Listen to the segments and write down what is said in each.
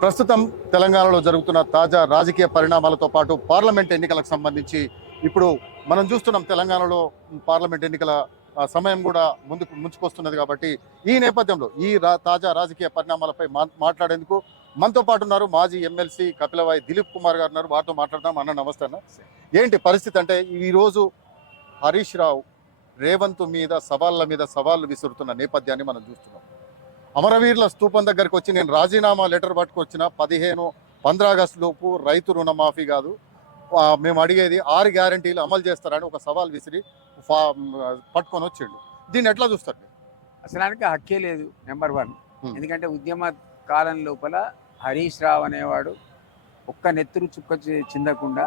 ప్రస్తుతం తెలంగాణలో జరుగుతున్న తాజా రాజకీయ పరిణామాలతో పాటు పార్లమెంట్ ఎన్నికలకు సంబంధించి ఇప్పుడు మనం చూస్తున్నాం తెలంగాణలో పార్లమెంట్ ఎన్నికల సమయం కూడా ముందుకు ముంచుకొస్తున్నది కాబట్టి ఈ నేపథ్యంలో ఈ రా- తాజా రాజకీయ పరిణామాలపై మాట్లాడేందుకు మనతో పాటు ఉన్నారు మాజీ ఎమ్మెల్సీ కపిలవాయి దిలీప్ కుమార్ గారు ఉన్నారు. వారితో మాట్లాడదాం. అన్న నమస్తే అన్న. ఏంటి పరిస్థితి అంటే ఈ రోజు హరీష్ రావు రేవంత్ మీద సవాళ్ళ మీద సవాళ్ళు విసురుతున్న నేపథ్యాన్ని మనం చూస్తున్నాం. అమరవీరుల స్తూపం దగ్గరికి వచ్చి నేను రాజీనామా లెటర్ పట్టుకొచ్చిన పదిహేను పంద్రా ఆగస్టు లోపు రైతు రుణమాఫీ కాదు మేము అడిగేది ఆరు గ్యారంటీలు అమలు చేస్తారని ఒక సవాల్ విసిరి పట్టుకొని వచ్చిండు దీన్ని ఎట్లా చూస్తారు? అసలానికి హక్కే లేదు నెంబర్ వన్. ఎందుకంటే ఉద్యమ కాలం లోపల హరీష్ రావు అనేవాడు ఒక్క నెత్తురు చుక్క చిందకుండా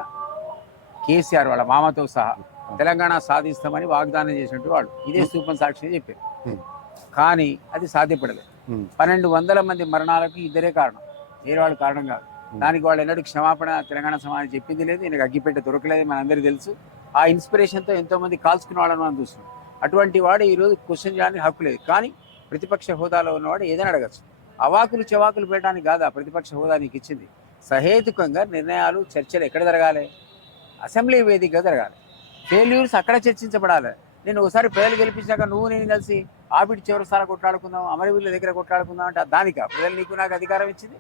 కేసీఆర్ వాళ్ళ మామతో సహా తెలంగాణ సాధిస్తామని వాగ్దానం చేసినట్టు వాడు ఇదే స్థూపం సాక్షి చెప్పారు. కానీ అది సాధ్యపడలేదు. పన్నెండు వందల మంది మరణాలకు ఇద్దరే కారణం. వేరే వాళ్ళు కారణం కాదు. దానికి వాళ్ళు ఎన్నడూ క్షమాపణ తెలంగాణ సమాజం చెప్పింది లేదు ఈయనకు అగ్గిపెట్ట దొరకలేదు మనందరికీ తెలుసు. ఆ ఇన్స్పిరేషన్తో ఎంతో మంది కాల్చుకున్న వాళ్ళని మనం చూస్తున్నాం. అటువంటి వాడు ఈరోజు క్వశ్చన్ చేయడానికి హక్కు లేదు. కానీ ప్రతిపక్ష హోదాలో ఉన్నవాడు ఏదైనా అడగచ్చు. అవాకులు చెవాకులు పెట్టడానికి కాదు ఆ ప్రతిపక్ష హోదా నీకు ఇచ్చింది. సహేతుకంగా నిర్ణయాలు చర్చలు ఎక్కడ జరగాలి? అసెంబ్లీ వేదికగా జరగాలి. ఫెయిల్యూర్స్ అక్కడ చర్చించబడాలి. నేను ఒకసారి ప్రజలు గెలిపించాక నువ్వు నేను కలిసి ఆపిటి చివరిసారి కొట్లాడుకుందాం అమరవీరుల దగ్గర కొట్లాడుకుందాం అంటే దానికా? ప్రజలు నీకు నాకు అధికారం ఇచ్చింది.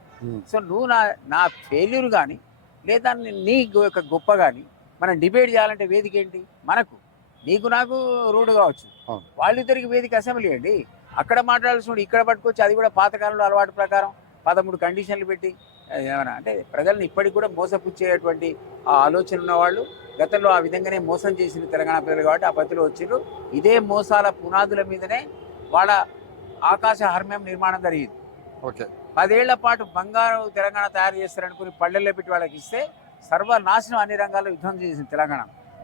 సో నువ్వు నా నా ఫెయిల్యూర్ కానీ లేదా నీ- యొక్క గొప్ప కానీ మనం డిబేట్ చేయాలంటే వేదిక ఏంటి? మనకు. నీకు నాకు రూడ్ కావచ్చు. వాళ్ళిద్దరికి వేదిక అసెంబ్లీ అండి. అక్కడ మాట్లాడాల్సిన ఇక్కడ పట్టుకొచ్చి అది కూడా పాతకాలంలో అలవాటు ప్రకారం పదమూడు కండిషన్లు పెట్టి ఆ, ఏమన్నా అంటే ప్రజల్ని ఇప్పటికి కూడా మోసపుచ్చేటువంటి ఆ ఆలోచన ఉన్న వాళ్ళు గతంలో ఆ విధంగానే మోసం చేసింది తెలంగాణ ప్రజలు కాబట్టి ఆ పత్తిలో వచ్చిండ్రు ఇదే మోసాల పునాదుల మీదనే వాళ్ళ ఆకాశ హర్మ్యం నిర్మాణం జరిగింది. ఓకే. పదేళ్ళ పాటు బంగారు తెలంగాణ తయారు చేస్తారనుకుని పల్లెల్లో పెట్టి వాళ్ళకి ఇస్తే సర్వనాశనం అన్ని రంగాల్లో యుద్ధం చేసింది తెలంగాణ.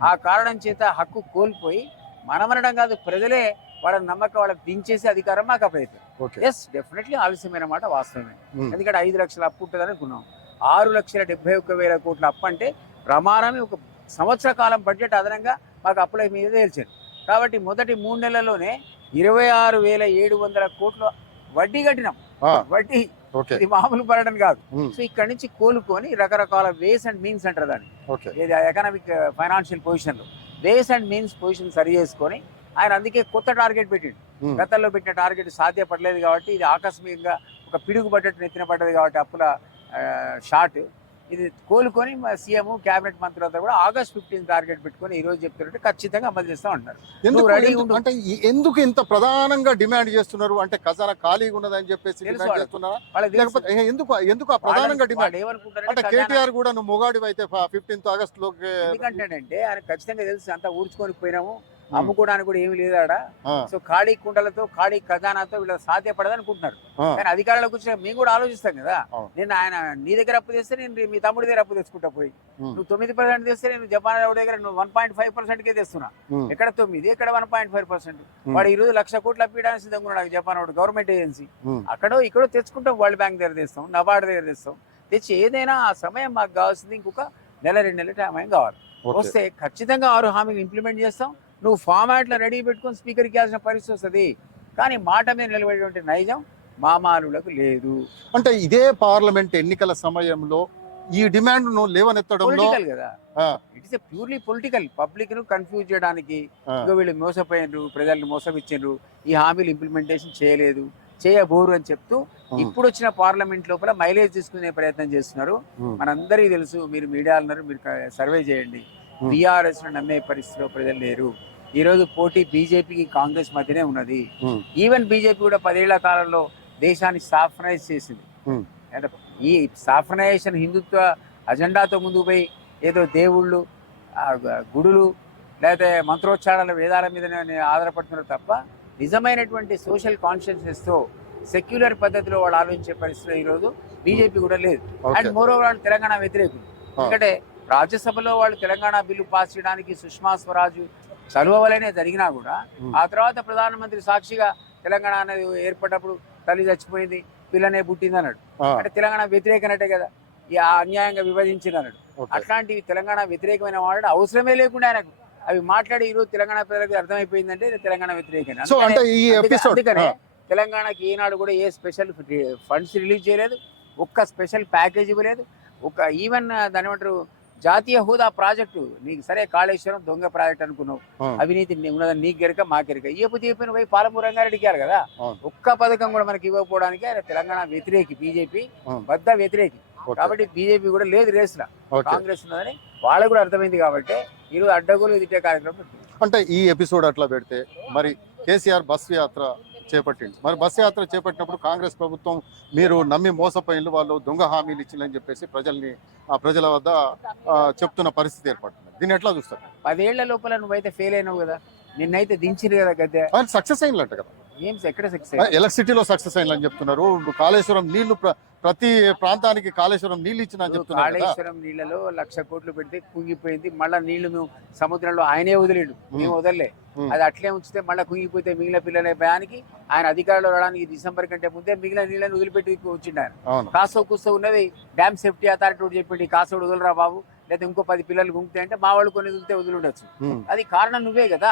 ఆ కారణం చేత హక్కు కోల్పోయి మనమనడం కాదు ప్రజలే వాళ్ళ నమ్మకం వాళ్ళకి దించేసి అధికారం మాకు అప్పయితే ఓకే. ఎస్ డెఫినెట్లీ ఆలస్యమైన మాట వాస్తవమే. ఎందుకంటే ఐదు లక్షల అప్పు ఉంటుందని అనుకున్నాం. ఆరు లక్షల డెబ్బై ఒక్క వేల కోట్ల అప్పు అంటే ప్రమాణమే ఒక సంవత్సర కాలం బడ్జెట్ అదనంగా మాకు అప్పుల మీద తేల్చారు. కాబట్టి మొదటి మూడు నెలల్లోనే ఇరవై ఆరు వేల ఏడు వందల కోట్ల వడ్డీ కట్టినాం. వడ్డీ. ఇది మామూలు పడడం కాదు. సో ఇక్కడ నుంచి కోలుకొని రకరకాల వేస్ అండ్ మీన్స్ అంటారు దాన్ని. ఏది ఎకనామిక్ ఫైనాన్షియల్ పొజిషన్లో. వేస్ అండ్ మీన్స్ పొజిషన్ సరి చేసుకొని ఆయన అందుకే కొత్త టార్గెట్ పెట్టిండు. గతంలో పెట్టిన టార్గెట్ సాధ్యపడలేదు కాబట్టి ఇది ఆకస్మికంగా ఒక పిడుగు పడ్డట్టు నెత్తిన పడ్డది కాబట్టి అప్పుల షార్ట్ ఇది కోలుకొని సీఎం కేబినెట్ మంత్రులంతా కూడా ఆగస్ట్ ఫిఫ్టీన్ టార్గెట్ పెట్టుకొని ఈ రోజు చెప్తున్నట్టు ఖచ్చితంగా అమలు చేస్తా ఉంటారు. అంటే ఎందుకు ఇంత ప్రధానంగా డిమాండ్ చేస్తున్నారు? అంటే ఖజానా ఖాళీగా ఉన్నదని చెప్పేసి. లేకపోతే ఎందుకు ఎందుకు ఆ ప్రధానంగా డిమాండ్? అంటే కేటీఆర్ కూడా నువ్వు మొగాడివి అయితే ఫిఫ్టీన్త్ ఆగస్ట్లో ఎందుకంటేనంటే ఆయన ఖచ్చితంగా తెలుసు అంతా ఊడ్చుకొని పోయినాము. అమ్ముకోవడానికి కూడా ఏమి లేదాడ ఆ, సో ఖాళీ కుండలతో ఖాళీ ఖజానాతో వీళ్ళకి సాధ్యపడదు అనుకుంటున్నారు కానీ అధికారంలోకి వచ్చిన మేము కూడా ఆలోచిస్తాం కదా. నేను ఆయన నీ దగ్గర అప్పు తెస్తే నేను మీ తమ్ముడి దగ్గర అప్పు తెచ్చుకుంటా పోయి. నువ్వు తొమ్మిది పర్సెంట్ తెస్తే నేను జపాన్ దగ్గర నువ్వు వన్ పాయింట్ ఫైవ్ పర్సెంట్కే తెస్తున్నా. ఉమ్, ఎక్కడ తొమ్మిది ఎక్కడ వన్ పాయింట్ ఫైవ్ పర్సెంట్? వాడు ఈ రోజు లక్ష కోట్లు అప్పియడానికి సిద్ధంగా ఉన్నాడు జపాన్ వాడు గవర్నమెంట్ ఏజెన్సీ. అక్కడో ఇక్కడో తెచ్చుకుంటాం వరల్డ్ బ్యాంక్ దగ్గర తెస్తాం నబార్డ్ దగ్గర తెస్తాం. తెచ్చి ఏదైనా ఆ సమయం మాకు కావాల్సింది ఇంకొక నెల రెండు నెలల టైం కావాలి. వస్తే ఖచ్చితంగా ఆరు హామీలు ఇంప్లిమెంట్ చేస్తాం. నువ్వు ఫార్మాట్లో రెడీ పెట్టుకొని స్పీకర్కి ఇవ్వాల్సిన పరిస్థితి వస్తుంది. కానీ మాట మీద నిలబడేటువంటి నైజం మామాలులకు లేదు. అంటే ఇదే పార్లమెంట్ ఎన్నికల సమయంలో ఈ డిమాండ్ను లేవనెత్తడంలో కదా. ఆ, ఇట్ ఇస్ ప్యూర్లీ పొలిటికల్ పబ్లిక్ను కన్ఫ్యూజ్ చేయడానికి ఇగో వీళ్ళు మోసపోయినరు ప్రజల్ని మోసమిచ్చిండ్రు ఈ హామీలు ఇంప్లిమెంటేషన్ చేయలేదు చేయబోరు అని చెప్తూ ఇప్పుడు వచ్చిన పార్లమెంట్ లోపల మైలేజ్ తీసుకునే ప్రయత్నం చేస్తున్నారు. మనందరికీ తెలుసు మీరు మీడియా అన్నారు మీరు సర్వే చేయండి. Hmm. బీఆర్ఎస్ నమ్మే పరిస్థితిలో ప్రజలు లేరు. ఈ రోజు పోటీ బీజేపీకి కాంగ్రెస్ మధ్యనే ఉన్నది. ఈవెన్ బీజేపీ కూడా పదేళ్ళ కాలంలో దేశాన్ని సాఫ్రనైజ్ చేసింది. ఈ సాఫ్రనైజేషన్ హిందుత్వ అజెండాతో ముందుకు పోయి ఏదో దేవుళ్ళు గుడులు లేకపోతే మంత్రోచ్చారాల వేదాల మీదనే ఆధారపడుతున్నారు తప్ప నిజమైనటువంటి సోషల్ కాన్షియస్నెస్తో సెక్యులర్ పద్ధతిలో వాళ్ళు ఆలోచించే పరిస్థితిలో ఈరోజు బీజేపీ కూడా లేదు. అండ్ మోర్ ఓవర్ వాళ్ళు తెలంగాణ వ్యతిరేకులు. ఎందుకంటే రాజ్యసభలో వాళ్ళు తెలంగాణ బిల్లు పాస్ చేయడానికి సుష్మా స్వరాజ్ చదువలనే జరిగినా కూడా ఆ తర్వాత ప్రధానమంత్రి సాక్షిగా తెలంగాణ అనేది ఏర్పడినప్పుడు తల్లి చచ్చిపోయింది పిల్లనే పుట్టింది అన్నాడు. అంటే తెలంగాణ వ్యతిరేకనట్టే కదా ఈ అన్యాయంగా విభజించింది అన్నాడు. అట్లాంటివి తెలంగాణ వ్యతిరేకమైన వాడు అవసరమే లేకుండా ఆయనకు అవి మాట్లాడి ఈరోజు తెలంగాణ ప్రజలకు అర్థమైపోయిందంటే తెలంగాణ వ్యతిరేకం. సో అంటే ఈ అందుకే- ఎపిసోడ్ అందుకనే తెలంగాణకి ఈనాడు కూడా ఏ స్పెషల్ ఫండ్స్ రిలీజ్ చేయలేదు ఒక్క స్పెషల్ ప్యాకేజ్ ఇవ్వలేదు. ఒక ఈవెన్ దాని ఏమంటారు జాతీయ హోదా ప్రాజెక్టు నీకు సరే కాళేశ్వరం దొంగ ప్రాజెక్ట్ అనుకున్నావు. అవినీతి నీ- ఉన్నదని నీకు గెరక మాకు గెరక ఇవ్వకపోతే చెప్పిన పోయి పాలమూరు రంగారెడ్డి ఇచ్చారు కదా. ఒక్క పథకం కూడా మనకి ఇవ్వకపోవడానికి ఆయన తెలంగాణ వ్యతిరేకి బీజేపీ. బద్ద వ్యతిరేకి కాబట్టి బీజేపీ కూడా లేదు ఓకే కాంగ్రెస్ ఉన్నదని వాళ్ళకు కూడా అర్థమైంది కాబట్టి ఈరోజు అడ్డగోలు తిట్టే కార్యక్రమం. అంటే ఈ ఎపిసోడ్ అట్లా పెడితే మరి కేసీఆర్ బస్ యాత్ర చేపట్టింది మరి బస్ యాత్ర చేపట్టినప్పుడు కాంగ్రెస్ ప్రభుత్వం మీరు నమ్మి మోసపోయిన వాళ్ళు దొంగ హామీలు ఇచ్చిందని చెప్పేసి ప్రజల్ని ఆ ప్రజల వద్ద చెప్తున్న పరిస్థితి ఏర్పడుతుంది. దీన్ని ఎట్లా చూస్తారు? పదేళ్ళ లోపల నువ్వైతే ఫెయిల్ అయినావు కదా. నిన్నైతే దించిరు కదా గద్దె. సక్సెస్ అయినట్ట కదా. ఏం ఎక్కడ సక్సెస్ ఎలక్ట్రిసిటీలో సక్సెస్ అయిందని చెప్తున్నారు. కాళేశ్వరం నీళ్ళు ప్ర- ప్రతి ప్రాంతానికి కాళేశ్వరం నీళ్ళు ఇచ్చిన కాళేశ్వరం నీళ్ళలో లక్ష కోట్లు పెడితే కుంగిపోయింది. మళ్ళా నీళ్ళు మేము సముద్రంలో ఆయనే వదిలేడు. మేము. వదలలే. అది అట్లే ఉంచితే మళ్ళీ కుంగిపోతే మిగిలిన పిల్లల భయానికి ఆయన అధికారంలో రావడానికి డిసెంబర్ కంటే ముందే మిగిలిన నీళ్ళని వదిలిపెట్టి వచ్చిండు ఆయన కాసో కూసో ఉన్నది డ్యామ్ సేఫ్టీ అథారిటీ ఒకటి చెప్పింది కాసోడు వదలరా బాబు? లేదా ఇంకో పది పిల్లలు కుంగితే అంటే మా వాళ్ళు కొన్ని వదిలితే వదిలిండొచ్చు అది కారణం నువ్వే కదా.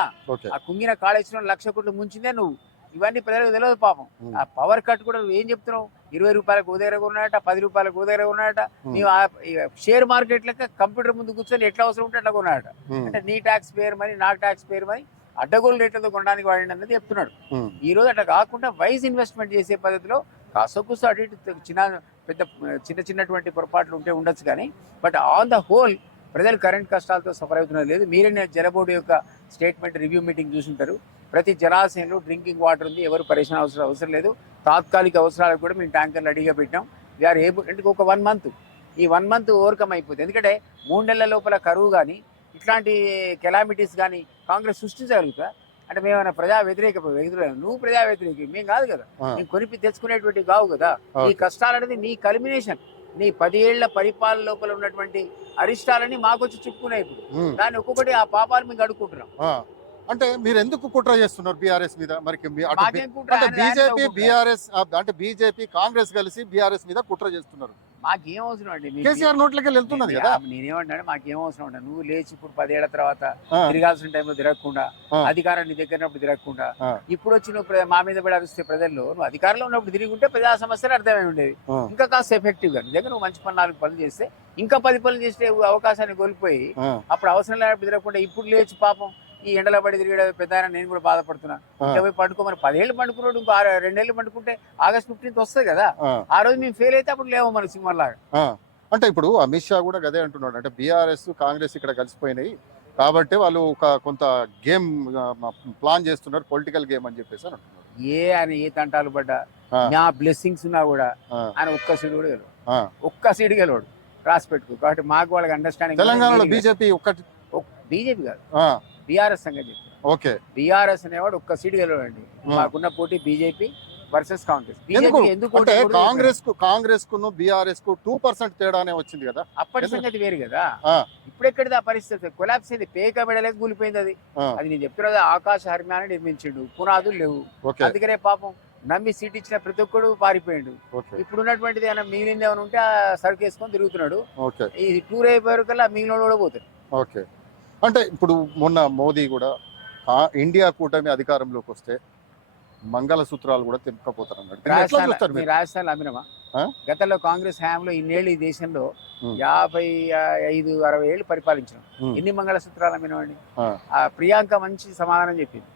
ఆ కుంగిన కాళేశ్వరం లక్ష కోట్లు ముంచిందే నువ్వు. ఇవన్నీ ప్రజలకు తెలియదు పాపం. ఆ పవర్ కట్ కూడా నువ్వు ఏం చెప్తున్నావు? ఇరవై రూపాయలకు ఓ దగ్గర ఉన్నాయట పది రూపాయలకు ఓ దగ్గర ఉన్నాయట నీవు షేర్ మార్కెట్ లెక్క కంప్యూటర్ ముందు కూర్చొని ఎట్లా అవసరం ఉంటే అట్లా కొన్నాడట. అంటే నీ ట్యాక్స్ పేరు మరి నా ట్యాక్స్ పేరు మరి అడ్డగోలు రేట్లతో కొనడానికి వాడింది అన్నది చెప్తున్నాడు ఈ రోజు అట్లా కాకుండా వైజ్ ఇన్వెస్ట్మెంట్ చేసే పద్ధతిలో కాసో కూసో అటు ఇటు చిన్న పెద్ద చిన్న చిన్నటువంటి పొరపాట్లు ఉంటే ఉండొచ్చు కానీ బట్ ఆన్ ద హోల్ ప్రజలు కరెంట్ కష్టాలతో సఫర్ అవుతున్నది లేదు. మీరే జలబోర్డు యొక్క స్టేట్మెంట్ రివ్యూ మీటింగ్ చూసుంటారు. ప్రతి జలాశయంలో డ్రింకింగ్ వాటర్ ఉంది ఎవరు పరిశ్రమ అవసరం అవసరం లేదు. తాత్కాలిక అవసరాలకు కూడా మేము ట్యాంకర్లు రెడీగా పెట్టాం వీఆర్ ఏబుల్ అంటే ఒక వన్ మంత్ ఈ వన్ మంత్ ఓవర్కమ్ అయిపోతుంది. ఎందుకంటే మూడు నెలల లోపల కరువు కానీ ఇట్లాంటి కెలామిటీస్ కానీ కాంగ్రెస్ సృష్టించగలుగుతా అంటే మేమైనా ప్రజా వ్యతిరేక వ్యతిరేక నువ్వు ప్రజా వ్యతిరేక మేము కాదు కదా. మేము కొనిపి తెచ్చుకునేటువంటి కావు కదా. నీ. కష్టాలు అనేది నీ కల్మినేషన్. నీ పది ఏళ్ళ పరిపాలన లోపల ఉన్నటువంటి అరిష్టాలని మాకొచ్చి చుట్టుకున్నాయి ఇప్పుడు. దాన్ని ఒక్కొక్కటి ఆ పాపాలు మేము అడుక్కుంటున్నాం ఆ. అంటే మీరు ఎందుకు కుట్ర చేస్తున్నారు బీఆర్ఎస్ మీద? మరి బీజేపీ. బీఆర్ఎస్ అంటే బీజేపీ కాంగ్రెస్ కలిసి బీఆర్ఎస్ మీద కుట్ర చేస్తున్నారు. మాకేం అవసరం అండి? కేసీఆర్ నోట్లకి వెళ్తున్నది కదా? నేనేమంటాను మాకేం అవసరం ఉండదు నువ్వు లేచి ఇప్పుడు పదేళ్ళ తర్వాత తిరగాల్సిన టైంలో తిరగకుండా ఆ. అధికారం నీ దగ్గర ఉన్నప్పుడు తిరగకుండా. ఇప్పుడు వచ్చి నువ్వు ప్ర- మా మీద పడి అరిస్తే ప్రజల్లో నువ్వు అధికారంలో ఉన్నప్పుడు తిరిగి ఉంటే ప్రజా సమస్యలు అర్థమై ఉండేది ఆ, ఇంకా కాస్త ఎఫెక్టివ్గా. నీ దగ్గర నువ్వు మంచి పని నాలుగు పనులు చేస్తే ఇంకా పది పనులు చేసే అవకాశాన్ని కోల్పోయి అప్పుడు అవసరం లేనప్పుడు తిరగకుండా ఇప్పుడు లేచి పాపం ఈ ఎండలో పడి తిరిగే పెద్ద ఆయన నేను కూడా బాధపడుతున్నా. ఆ, ఇంకా పోయి పండుకోమని పదేళ్ళు పండుకున్నాడు ఇంకో రెండేళ్ళు పండుకుంటే ఆగస్ట్ ఫిఫ్టీన్త్ వస్తుంది కదా. ఆ, రోజు మేము ఫెయిల్ అయితే అప్పుడు లేవు మన సింహంలాగా ఆ. అంటే ఇప్పుడు అమిత్ షా కూడా గదే అంటున్నాడు. అంటే బీఆర్ఎస్ కాంగ్రెస్ ఇక్కడ కలిసిపోయినాయి. కాబట్టి వాళ్ళు ఒక కొంత గేమ్ ప్లాన్ చేస్తున్నారు పొలిటికల్ గేమ్ అని చెప్పేసి అని అంటున్నారు. ఏ ఆయన ఏ తంటాలు పడ్డా. నా బ్లెస్సింగ్స్ ఉన్నా కూడా ఆయన ఒక్క సీడు కూడా గెలవడు. ఒక్క సీడు గెలవడు. రాసి పెట్టుకో. కాబట్టి మాకు వాళ్ళకి అండర్స్టాండింగ్ తెలంగాణలో బీజేపీ ఒక్కటి బీజేపీ కాదు. బీఆర్ఎస్ సంగతి ఓకే. బీఆర్ఎస్ అనేవాడు ఒక్క సీటు గెలవండి. మాకున్న పోటీ బీజేపీ వర్సెస్ కాంగ్రెస్. ఎందుకు? అంటే? కాంగ్రెస్కు కాంగ్రెస్కు బీఆర్ఎస్కు టూ పర్సెంట్ తేడానే వచ్చింది కదా. అప్పటి? సంగతి వేరు కదా. ఇప్పుడు ఆ పరిస్థితి? కొలాప్స్ అయింది. పేక మెడలేక కూలిపోయింది అది. అది నేను చెప్తున్నా ఆకాశ హర్మ్యాన్ని నిర్మించిండు. పునాదులు లేవు. ఓకే. అందుకనే పాపం నమ్మి సీట్ ఇచ్చిన ప్రతి ఒక్కడు పారిపోయిండు. ఇప్పుడు ఉన్నటువంటిది ఏమైనా మిగిలింది ఏమైనా ఉంటే ఆ సరుకు వేసుకొని తిరుగుతున్నాడు. ఈ టూర్ అయిపోయారు కల్లా మిగిలిన కూడా పోతాడు. ఓకే. అంటే ఇప్పుడు మొన్న మోదీ కూడా ఇండియా కూటమి అధికారంలోకి వస్తే మంగళసూత్రాలు కూడా తెంపకపోతారు అన్నాడు దీన్ని ఎట్లా రాజస్థాన్ చూస్తారు మీ మీరు రాజస్థాన్ అమ్మినమా ఆ? గతంలో కాంగ్రెస్ హయాంలో ఇన్నేళ్ళు ఈ దేశంలో. యాభై ఐదు అరవై ఏళ్ళు పరిపాలించాం. ఎన్ని మంగళసూత్రాలు అమ్మినవండి ఆ. ప్రియాంక మంచి సమాధానం చెప్పింది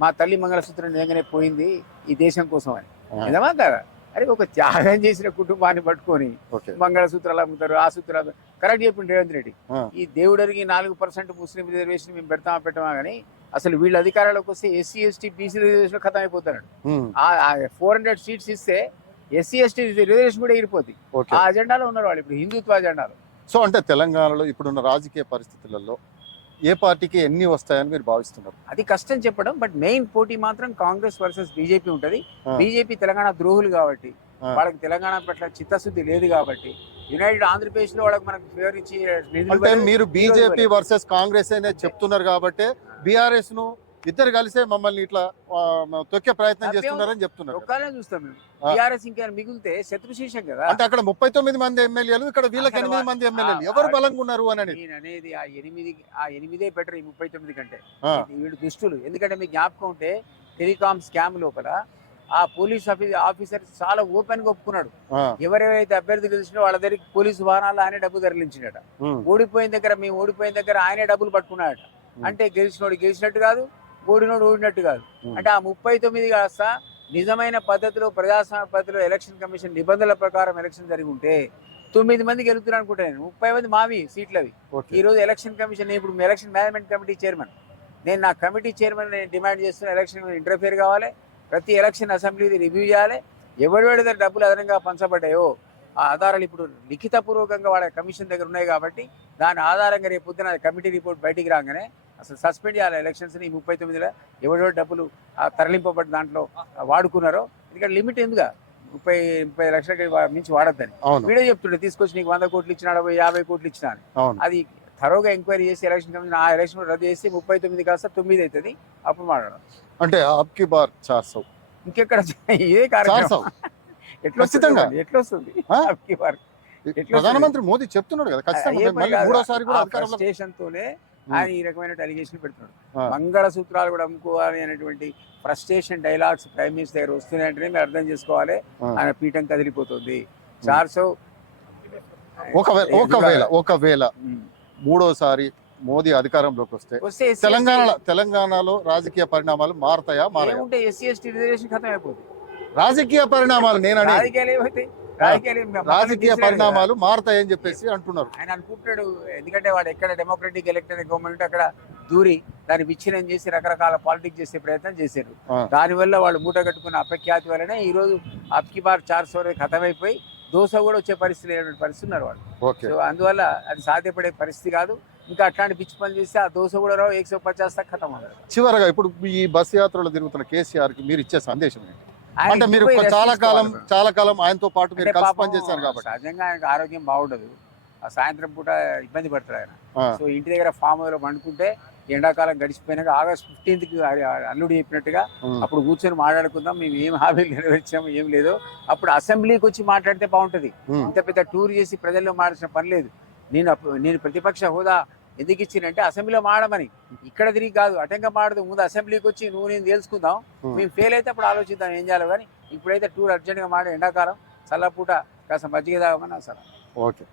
మా తల్లి మంగళసూత్రం నిజంగానే పోయింది ఈ దేశం కోసం అని. నిజమా కదా అరే ఒక త్యాగం చేసిన కుటుంబాన్ని పట్టుకొని మంగళసూత్రాలు అమ్ముతారు ఆ సూత్రాలు కరెక్ట్ చెప్పింది రేవంత్ రెడ్డి. ఈ దేవుడికి నాలుగు పర్సెంట్ ముస్లిం రిజర్వేషన్ మేము పెడతామా పెట్టమా కానీ అసలు వీళ్ళ అధికారంలోకి వస్తే ఎస్సీ ఎస్టీ బీసీ రిజర్వేషన్ ఖతం అయిపోతాడు ఉమ్, ఫోర్ హండ్రెడ్ సీట్స్ ఇస్తే ఎస్సీ ఎస్టీ రిజర్వేషన్ కూడా ఓకే. ఆ అజెండాలో ఉన్నారు వాళ్ళు ఇప్పుడు హిందుత్వ అజెండాలో. సో అంటే తెలంగాణలో ఇప్పుడున్న రాజకీయ పరిస్థితులలో ఏ పార్టీకి ఎన్ని వస్తాయని మీరు భావిస్తున్నారు అది కష్టం చెప్పడం బట్ మెయిన్ పోటీ మాత్రం కాంగ్రెస్ వర్సెస్ బీజేపీ ఉంటది. బీజేపీ తెలంగాణ ద్రోహులు కాబట్టి. వాళ్ళకి తెలంగాణ పట్ల చిత్తశుద్ధి లేదు కాబట్టి యునైటెడ్ ఆంధ్రప్రదేశ్లో వాళ్ళకి మనకు ఫేవర్ ఇచ్చి. మీరు బీజేపీ వర్సెస్ కాంగ్రెస్ అనే చెప్తున్నారు కాబట్టి బీఆర్ఎస్ను ఇద్దరు కలిసే మమ్మల్ని ఇట్లా తొక్కే ప్రయత్నం చేస్తున్నారని చెప్తున్నారు చూస్తాం. టీఆర్ఎస్ ఇంకా మిగిలితే శత్రుశీషం కదా. అంటే అక్కడ ముప్పై తొమ్మిది మంది ఎమ్మెల్యేలు ఇక్కడ వీళ్ళకి ఎనిమిది మంది ఎమ్మెల్యేలు. ఎవరు బలంగా ఉన్నారు అని అనేది. నేను అనేది ఆ ఎనిమిది ఆ ఎనిమిదే బెటర్ ఈ ముప్పై తొమ్మిది కంటే. వీళ్ళు దుష్టులు. ఎందుకంటే మీకు జ్ఞాపకం ఉంటే టెలికాం స్కామ్ లోపల ఆ పోలీస్ ఆఫీ- ఆఫీసర్ చాలా ఓపెన్గా ఒప్పుకున్నాడు ఎవరెవరైతే అభ్యర్థులు గెలిచినో వాళ్ళ దగ్గరికి పోలీసు వాహనాలు ఆయనే డబ్బు తరలించినట. ఓడిపోయిన దగ్గర మేము ఓడిపోయిన దగ్గర ఆయనే డబ్బులు పట్టుకున్నాడట. అంటే గెలిచినోడు గెలిచినట్టు కాదు ఓడినోడు ఓడినట్టు కాదు. అంటే ఆ ముప్పై తొమ్మిది కాస్త నిజమైన పద్ధతిలో ప్రజాస్వామ్య పద్ధతిలో ఎలక్షన్ కమిషన్ నిబంధనల ప్రకారం ఎలక్షన్ జరిగి ఉంటే తొమ్మిది మంది గెలుతున్నారు అనుకుంటా నేను. ముప్పై మంది మావి సీట్లవి. ఓకే. ఈ రోజు ఎలక్షన్ కమిషన్ ఇప్పుడు ఎలక్షన్ మేనేజ్మెంట్ కమిటీ చైర్మన్. నేను నా కమిటీ చైర్మన్ నేను డిమాండ్ చేస్తున్న ఎలక్షన్ ఇంటర్ఫియర్ కావాలి. ప్రతి ఎలక్షన్ అసెంబ్లీది రివ్యూ చేయాలి. ఎవరి దగ్గర డబ్బులు అదనంగా పంచబడ్డాయో ఆ ఆధారాలు ఇప్పుడు లిఖితపూర్వకంగా వాళ్ళ కమిషన్ దగ్గర ఉన్నాయి కాబట్టి దాని ఆధారంగా రేపు పొద్దున కమిటీ రిపోర్ట్ బయటికి రాగానే అసలు సస్పెండ్ చేయాలి ఎలక్షన్స్ని ముప్పై తొమ్మిదిలో ఎవరెవరు డబ్బులు తరలింపబడి దాంట్లో వాడుకున్నారో. ఎందుకంటే లిమిట్ ఎందుగా ముప్పై ముప్పై లక్షలకి వా- మించి వాడద్దని. వీడే చెప్తుండే తీసుకొచ్చి నీకు వంద కోట్లు ఇచ్చినాడు పోయి యాభై కోట్లు ఇచ్చినా అది థరోగా ఎంక్వైరీ చేసి ఎలక్షన్ కమిషన్ ఆ ఎలక్షన్ రద్దు చేసి ముప్పై తొమ్మిది కాస్త తొమ్మిది అవుతుంది అప్పుడు మాట్లాడడం అంటే అబ్కి బార్ చార్ సౌ ఇంకెక్కడ ఇదే కార్యక్రమం. ఎట్లా ఖచ్చితంగా. ఎట్లా వస్తుంది బార్. ప్రధానమంత్రి మోదీ చెప్తున్నాడు కదా ఖచ్చితంగా మూడోసారి కూడా తోనే ఆయన ఈ రకమైన అలిగేషన్ పెడుతున్నాడు. మంగళ సూత్రాలు కూడా అమ్ముకోవాలి అనేటువంటి ఫ్రస్ట్రేషన్ డైలాగ్స్ ప్రైమ్ మినిస్టర్ దగ్గర వస్తున్నాయంటేనే మీరు అర్థం చేసుకోవాలి. ఆయన పీఠం కదిలిపోతుంది. చార్ సో ఒకవేళ ఒకవేళ. మూడోసారి మోదీ అధికారంలోకి వస్తే తెలంగాణ తెలంగాణలో రాజకీయ పరిణామాలు మారతాయా మారయా? ఎస్సీ ఎస్టీ రిజర్వేషన్ ఖతం అయిపోతుంది. రాజకీయ పరిణామాలు నేనని రాజకీయాలు రాజకీయ. పరిణామాలు మారతాయని చెప్పేసి అంటున్నారు. ఆయన అనుకుంటాడు ఎందుకంటే వాడు ఎక్కడ డెమోక్రటిక్ ఎలక్టెడ్ గవర్నమెంట్ అక్కడ దూరి దాన్ని విచ్ఛిన్నం చేసి రకరకాల పాలిటిక్స్ చేసే ప్రయత్నం చేశారు. దానివల్ల వాళ్ళు మూట కట్టుకున్న అపఖ్యాతి వల్లనే ఈ రోజు అప్కి బార్ చార్ సోరే ఖతమైపోయి దోశ కూడా వచ్చే పరిస్థితి లేనటువంటి పరిస్థితి ఉన్నారు వాళ్ళు. సో అందువల్ల అది సాధ్యపడే పరిస్థితి కాదు. ఇంకా అట్లాంటి పిచ్చి పని చేస్తే ఆ దోశ కూడా రావు ఏక్ సో పచాస్ తక్ ఖతం చివరగా ఇప్పుడు ఈ బస్ యాత్రలో తిరుగుతున్న కేసీఆర్కి మీరు ఇచ్చే సందేశం ఏంటి? అంటే మీరు చాలా కాలం. చాలా కాలం ఆయనతో పాటు మీరు కలిసి పనిచేశారు కాబట్టి. సహజంగా ఆయనకు ఆరోగ్యం బాగుండదు. ఆ సాయంత్రం పూట ఇబ్బంది పడతాడు ఆయన. సో ఇంటి దగ్గర ఫామ్లో పండుకుంటే ఎండాకాలం గడిచిపోయినాక ఆగస్ట్ ఫిఫ్టీన్త్కి అల్లుడు చెప్పినట్టుగా అప్పుడు కూర్చొని మాట్లాడుకుందాం మేము ఏం హామీలు నెరవేర్చాము ఏం లేదో అప్పుడు అసెంబ్లీకి వచ్చి మాట్లాడితే బాగుంటది. ఇంత పెద్ద టూర్ చేసి ప్రజల్లో మాడాల్సిన పని లేదు. నేను నేను ప్రతిపక్ష హోదా ఎందుకు ఇచ్చినంటే అసెంబ్లీలో మాడమని ఇక్కడ తిరిగి కాదు అటంగా మాడదు ముందు అసెంబ్లీకి వచ్చి నువ్వు నేను తెలుసుకుందాం. మేము ఫెయిల్ అయితే అప్పుడు ఆలోచిద్దాం ఏం చేయాలో కానీ ఇప్పుడైతే టూర్ అర్జెంట్గా మాడే ఎండాకాలం చల్లపూట కాస్త మజ్జిగ తాగమని అసలు ఓకే.